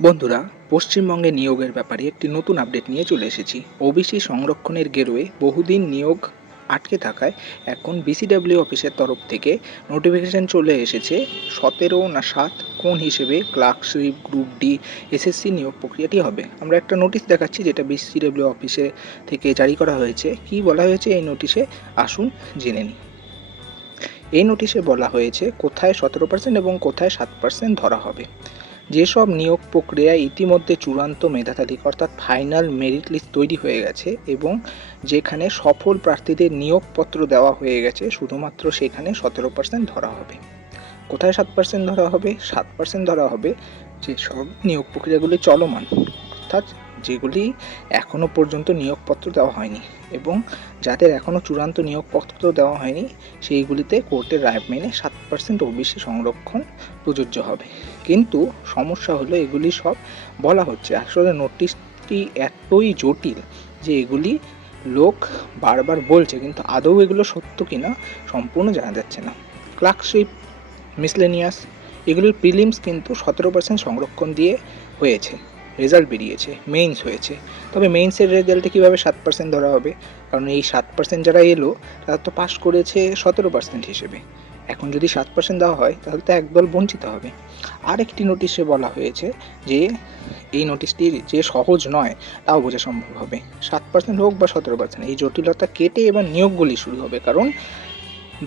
বন্ধুরা, পশ্চিমবঙ্গে নিয়োগের ব্যাপারে একটি নতুন আপডেট নিয়ে চলে এসেছি। ওবিসি সংরক্ষণের গেরোয়ে বহুদিন নিয়োগ আটকে থাকায় এখন বিসিডাব্লিউ অফিসের তরফ থেকে নোটিফিকেশান চলে এসেছে 17/7 কোন হিসেবে ক্লার্কশিপ গ্রুপ ডি এসএসসি নিয়োগ প্রক্রিয়াটি হবে। আমরা একটা নোটিশ দেখাচ্ছি যেটা বিসিডাব্লিউ অফিসে থেকে জারি করা হয়েছে। কি বলা হয়েছে এই নোটিশে, আসুন জেনে নিই। এই নোটিশে বলা হয়েছে কোথায় 17% এবং কোথায় 7% ধরা হবে। যেসব নিয়োগ প্রক্রিয়ায় ইতিমধ্যে চূড়ান্ত মেধা তালিকা অর্থাৎ ফাইনাল মেরিট লিস্ট তৈরি হয়ে গেছে এবং যেখানে সফল প্রার্থীদের নিয়োগপত্র দেওয়া হয়ে গেছে, শুধুমাত্র সেখানে 17% ধরা হবে। কোথায় 7% ধরা হবে? 7% ধরা হবে যেসব নিয়োগ প্রক্রিয়াগুলি চলমান, অর্থাৎ যেগুলি এখনও পর্যন্ত নিয়োগপত্র দেওয়া হয়নি এবং যাদের এখনও চূড়ান্ত নিয়োগপত্র দেওয়া হয়নি সেইগুলিতে কোর্টের রায় মেনে 7% ওবিসি সংরক্ষণ প্রযোজ্য হবে। কিন্তু সমস্যা হলো এগুলি সব বলা হচ্ছে, আসলে নোটিশটি এতই জটিল যে এগুলি লোক বারবার বলছে, কিন্তু আদৌ এগুলো সত্য কিনা সম্পূর্ণ জানা যাচ্ছে না। ক্লার্কশিপ, মিসলেনিয়াস এগুলির প্রিলিমস কিন্তু 17% সংরক্ষণ দিয়ে হয়েছে, রেজাল্ট বেরিয়েছে, মেইনস হয়েছে। তবে মেইনসের রেজাল্টে কীভাবে 7% ধরা হবে? কারণ এই 7% যারা এলো তারা তো পাস করেছে 17% হিসেবে। এখন যদি 7% দেওয়া হয় তাহলে তো একদল বঞ্চিত হবে। আরেকটি নোটিশে বলা হয়েছে যে এই নোটিশটি যে সহজ নয় তাও বোঝা সম্ভব হবে। 7% হোক বা 17%, এই জটিলতা কেটে এবার নিয়োগগুলি শুরু হবে, কারণ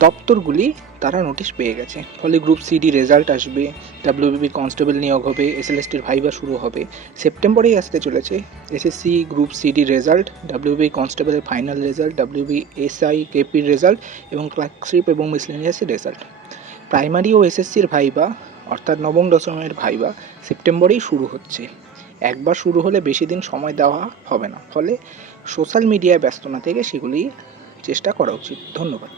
দপ্তরগুলি তারা নোটিশ পেয়ে গেছে। ফলে গ্রুপ সিডি রেজাল্ট আসবে, ডাব্লিউবিপি কনস্টেবল নিয়োগ হবে, এসএলএসটির ভাইভা শুরু হবে। সেপ্টেম্বরেই আসতে চলেছে SSC group CD result, WBP কনস্টেবলের ফাইনাল রেজাল্ট, ডাব্লিউবি এসআই কেপির রেজাল্ট এবং ক্লার্কশিপ এবং মিসলেনিয়াসের রেজাল্ট। প্রাইমারি ও এসএসসির ভাইভা অর্থাৎ নবম দশমের ভাইভা সেপ্টেম্বরেই শুরু হচ্ছে। একবার শুরু হলে বেশি দিন সময় দেওয়া হবে না, ফলে সোশ্যাল মিডিয়ায় ব্যস্ত না থেকে সেগুলি চেষ্টা করা উচিত। ধন্যবাদ।